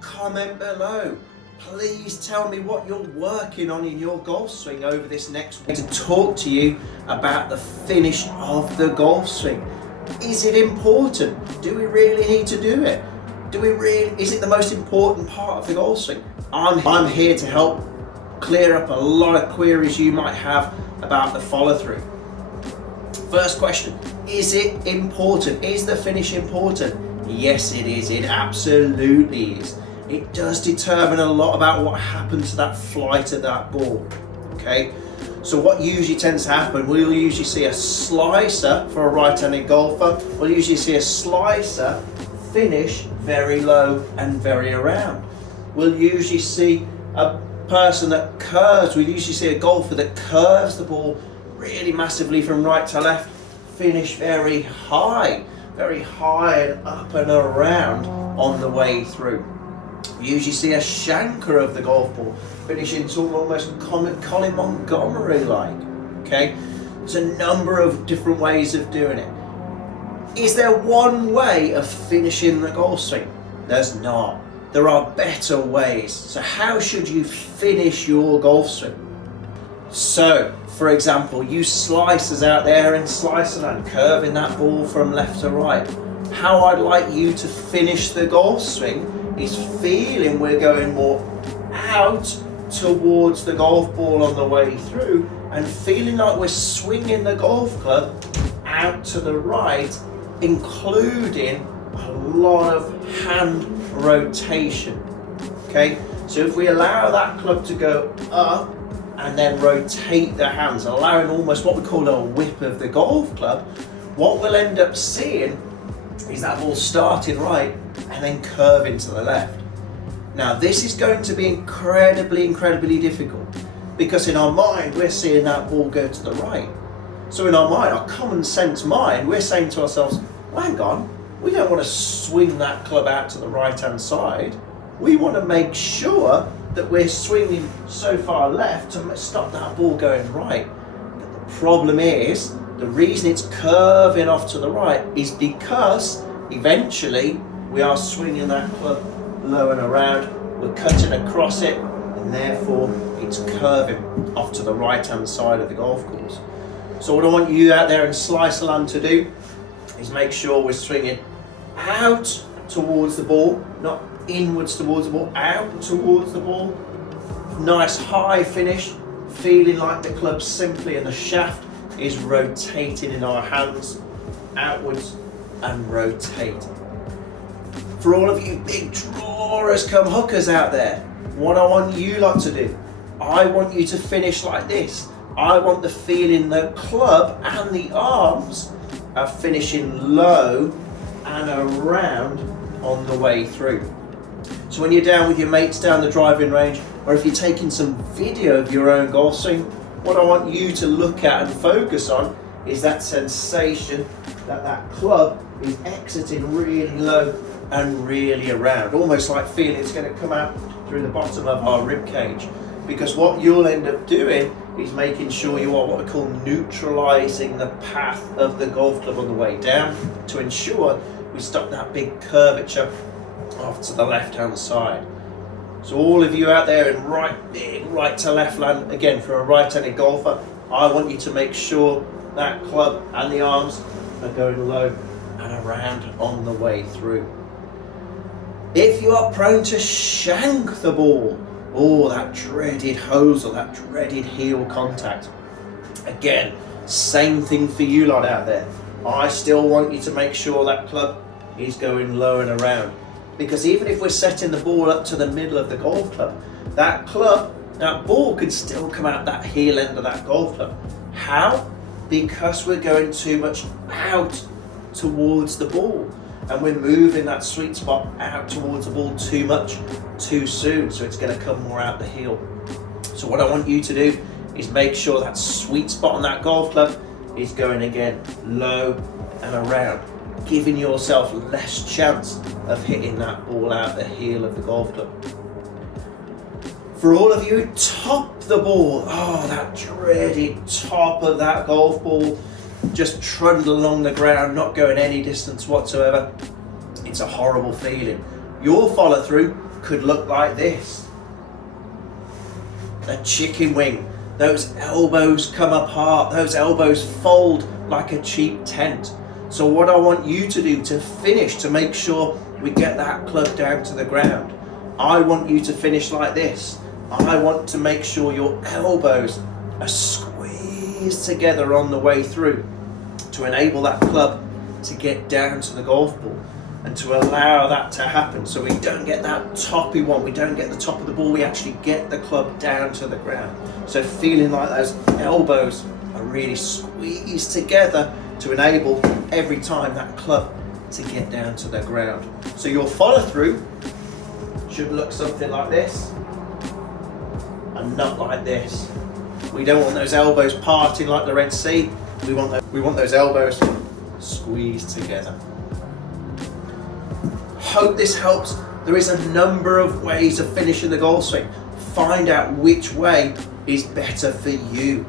comment below. Please tell me what you're working on in your golf swing over this next week to talk to you about the finish of the golf swing. Is it important? Do we really need to do it? Is it the most important part of the golf swing? I'm here to help clear up a lot of queries you might have about the follow through. First question, is it important? Is the finish important? Yes, it is. It absolutely is. It does determine a lot about what happens to that flight of that ball. Okay, so what usually tends to happen, we'll usually see a slicer for a right-handed golfer. We'll usually see a slicer finish very low and very around. We'll usually see a person that curves. We'll usually see a golfer that curves the ball really massively from right to left, finish very high and up and around on the way through. We usually see a shanker of the golf ball, finishing to almost Colin Montgomery-like. Okay, there's a number of different ways of doing it. Is there one way of finishing the golf swing? There's not. There are better ways. So how should you finish your golf swing? So, for example, you slicers out there in slicing and curving that ball from left to right. How I'd like you to finish the golf swing is feeling we're going more out towards the golf ball on the way through and feeling like we're swinging the golf club out to the right, including a lot of hand rotation. Okay, so if we allow that club to go up and then rotate the hands, allowing almost what we call a whip of the golf club, what we'll end up seeing is that ball starting right and then curving to the left. Now this is going to be incredibly difficult because in our mind we're seeing that ball go to the right. So in our mind, our common sense mind, we're saying to ourselves, well, hang on, we don't want to swing that club out to the right hand side. We want to make sure that we're swinging so far left to stop that ball going right. But the problem is, the reason it's curving off to the right is because eventually we are swinging that club low and around, we're cutting across it, and therefore it's curving off to the right hand side of the golf course. So what I want you out there in slicer land to do is make sure we're swinging out towards the ball, not inwards towards the ball, out towards the ball. Nice high finish, feeling like the club simply and the shaft is rotating in our hands, outwards and rotate. For all of you big drawers come hookers out there, what I want you lot to do, I want you to finish like this. I want the feeling the club and the arms are finishing low and around on the way through. So when you're down with your mates down the driving range, or if you're taking some video of your own golf swing, what I want you to look at and focus on is that sensation that that club is exiting really low and really around, almost like feeling it's going to come out through the bottom of our rib cage. Because what you'll end up doing is making sure you are what we call neutralizing the path of the golf club on the way down to ensure we stop that big curvature off to the left hand side. So all of you out there in big right to left land, again for a right-handed golfer, I want you to make sure that club and the arms are going low and around on the way through. If you are prone to shank the ball, that dreaded hosel, that dreaded heel contact, again, same thing for you lot out there. I still want you to make sure that club is going low and around. Because even if we're setting the ball up to the middle of the golf club, that ball could still come out that heel end of that golf club. How? Because we're going too much out towards the ball. And we're moving that sweet spot out towards the ball too much, too soon. So it's going to come more out the heel. So what I want you to do is make sure that sweet spot on that golf club is going again low and around, giving yourself less chance of hitting that ball out the heel of the golf club. For all of you who top the ball, that dreaded top of that golf ball, just trundle along the ground, not going any distance whatsoever. It's a horrible feeling. Your follow through could look like this. A chicken wing. Those elbows come apart, those elbows fold like a cheap tent. So what I want you to do to finish, to make sure we get that club down to the ground, I want you to finish like this. I want to make sure your elbows are squeezed together on the way through to enable that club to get down to the golf ball and to allow that to happen, so we don't get that toppy one, we don't get the top of the ball, we actually get the club down to the ground. So feeling like those elbows are really squeezed together to enable every time that club to get down to the ground. So your follow through should look something like this and not like this. We don't want those elbows parting like the Red Sea. We want those elbows squeezed together. Hope this helps. There is a number of ways of finishing the golf swing. Find out which way is better for you.